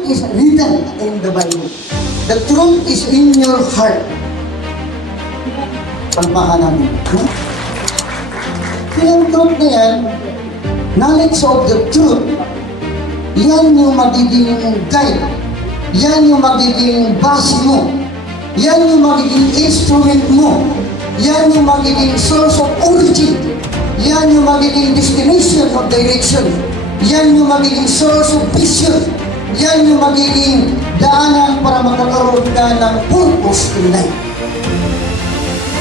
truth is written in the Bible. The truth is in your heart. Palpakan namin. Yung truth na yan, knowledge of the truth, yan yung magiging guide. Yan yung magiging base mo. Yan yung magiging instrument mo. Yan yung magiging source of origin. Yan yung magiging destination of direction. Yan yung magiging source of vision. Yan yung magiging daanan para magkakaroon ka ng purpose in life.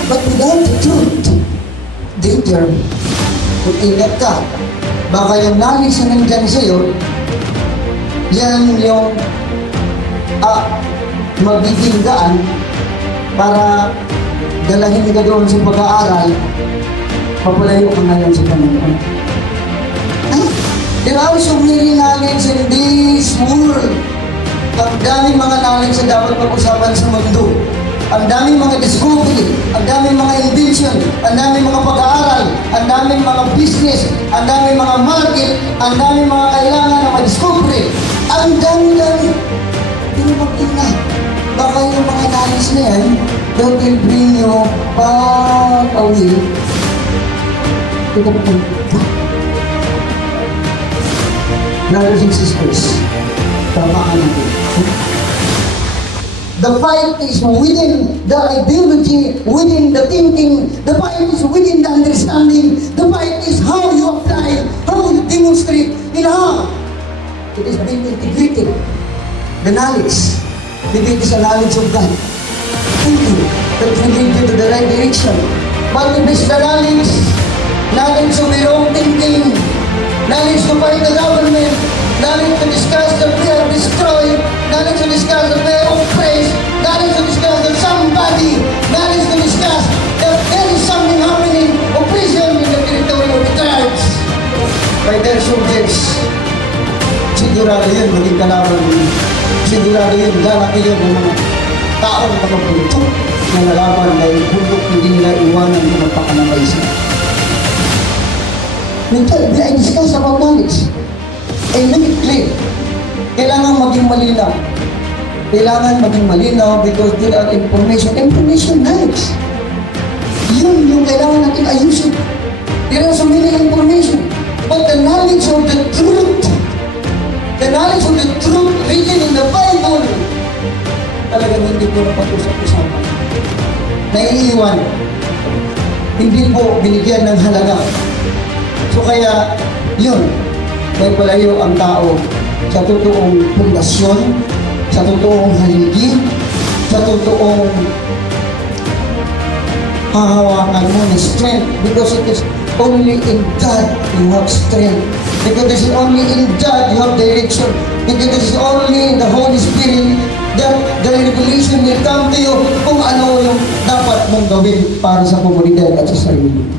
But without the truth, danger, kung ingat ka, baka yung knowledge na nandyan sa'yo, yan yung magiging daan para dalahin ka doon sa pag-aaral, papalayo ka ngayon sa Panginoon. There are so many knowledge in this world. Ang daming mga knowledge na dapat pag-usapan sa mundo. Ang daming mga discovery, ang daming mga invention, ang daming mga pag-aaral, ang daming mga business, ang daming mga market, ang daming mga kailangan na ma-discovery. Ang dami-dami. Pero mag-ingat. Baka yung mga knowledge na yan, that will bring you back away. Brothers and sisters, tamaan natin. The fight is within the ideology, within the thinking. The fight is within the understanding. The fight is how you apply, how you demonstrate, in how it is being integrated. The knowledge, maybe it is a knowledge of God. Thinking that will lead you to the right direction. But if it's the knowledge of your own thinking, knowledge to fight the government, knowledge to discuss the fear of destroy, knowledge to discuss the fear of praise, knowledge to discuss that somebody, knowledge to discuss that there is something happening, oppression in the territory of the tribes by their soldiers. Sigurado yun, maging kalaban mo. Sigurado yun, lalaki yun ng mga taong nakapultok na nalaban dahil bundok hindi nila iwanan ng magpakanapay siya. I discuss about knowledge. And make it clear. Kailangan maging malinaw. Kailangan maging malinaw because there are information knowledge. Yun yung kailangan natin ayusin. There are so many information. But the knowledge of the truth written in the Bible, talagang hindi ko na pag-usap-usapan. Naiiwan. Hindi po binigyan ng halaga. So kaya, yun, may palayo ang tao sa totoong pundasyon, sa totoong haligi, sa totoong hahawakan mo ng strength, because it is only in God you have strength. Because it is only in God you have direction. Because it is only in the Holy Spirit that the revelation will come to you kung ano yung dapat mong gawin para sa komunidad at sa sarili.